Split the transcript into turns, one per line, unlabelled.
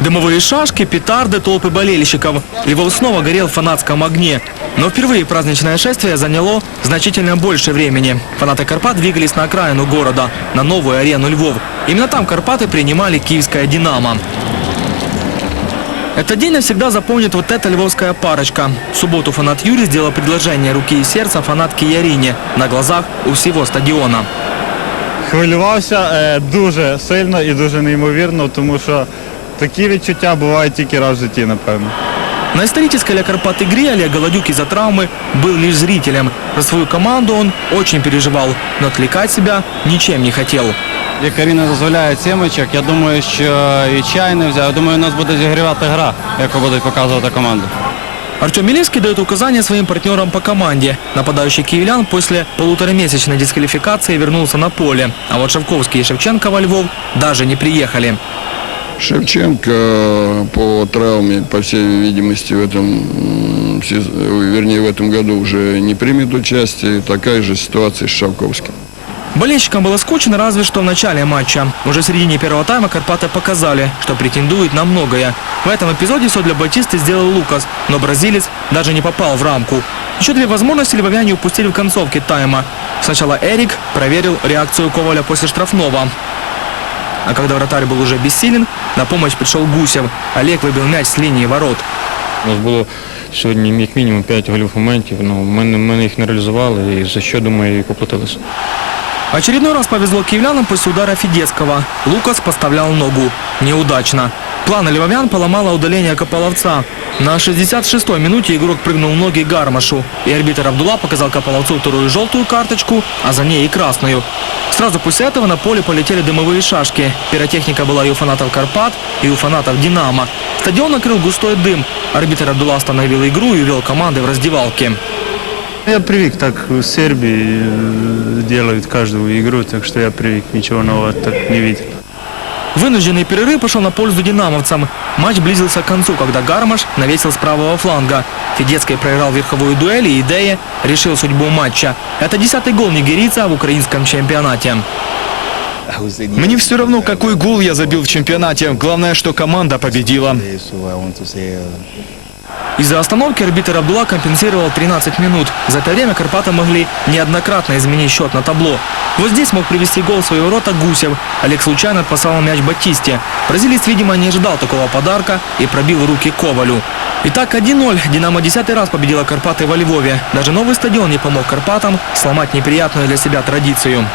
Дымовые шашки, петарды, толпы болельщиков. Львов снова горел в фанатском огне. Но впервые праздничное шествие заняло значительно больше времени. Фанаты Карпат двигались на окраину города, на новую арену Львов. Именно там Карпаты принимали киевское «Динамо». Этот день навсегда запомнит вот эта львовская парочка. В субботу фанат Юрий сделал предложение руки и сердца фанатке Ярине на глазах у всего стадиона.
Хвилювався дуже сильно і дуже неймовірно, тому що такі відчуття бувають тільки раз в житті, напевно.
На исторической для Карпат игре Олег Голодюк из-за травмы был лишь зрителем. За свою команду он очень переживал, но отвлекать себя ничем не хотел.
Лікарі не дозволяють сімочок. Я думаю, що і чай не взяв. Я думаю, у нас буде зігрівати гра, яку будуть показувати команду.
Артем Милевский дает указания своим партнерам по команде. Нападающий киевлян после полуторамесячной дисквалификации вернулся на поле. А вот Шевковский и Шевченко во Львов даже не приехали.
Шевченко э, по травме, по всей видимости, в этом, сез- вернее, в этом году уже не примет участие. Такая же ситуация с Шавковским.
Болельщикам было скучно разве что в начале матча. Уже в середине первого тайма Карпаты показали, что претендуют на многое. В этом эпизоде все для Батисты сделал Лукас, но бразилец даже не попал в рамку. Еще две возможности львовяне упустили в концовке тайма. Сначала Эрик проверил реакцию Коваля после штрафного. А когда вратарь был уже бессилен, на помощь пришел Гусев. Олег выбил мяч с линии ворот.
У нас було сьогодні як мінімум 5 голів моментів. Ну, ми, ми їх не реалізували і за що, думаю, і поплатилися.
Очередной раз повезло киевлянам после удара Федецкого. Лукас поставлял ногу. Неудачно. Планы львовян поломало удаление Кополовца. На 66-й минуте игрок прыгнул ноги Гармашу. И арбитр Абдулла показал Кополовцу вторую желтую карточку, а за ней и красную. Сразу после этого на поле полетели дымовые шашки. Пиротехника была и у фанатов Карпат, и у фанатов Динамо. Стадион накрыл густой дым. Арбитр Абдулла остановил игру и увел команды в раздевалке.
Я привик так в Сербии э, делают каждую игру, так что я привик, ничего нового так не видел.
Вынужденный перерыв пошел на пользу динамовцам. Матч близился к концу, когда Гармаш навесил с правого фланга. Федецкий проиграл верховую дуэль и Идея решил судьбу матча. Это десятый гол нигерийца в украинском чемпионате.
Мне все равно, какой гол я забил в чемпионате. Главное, что команда победила.
Из-за остановки арбитр Абдулла компенсировал 13 минут. За это время Карпаты могли неоднократно изменить счет на табло. Вот здесь мог привести гол в свои ворота Гусев. Олег случайно отпасал мяч Батисте. Бразилец, видимо, не ожидал такого подарка и пробил руки Ковалю. Итак, 1-0. «Динамо» десятый раз победила Карпаты во Львове. Даже новый стадион не помог Карпатам сломать неприятную для себя традицию.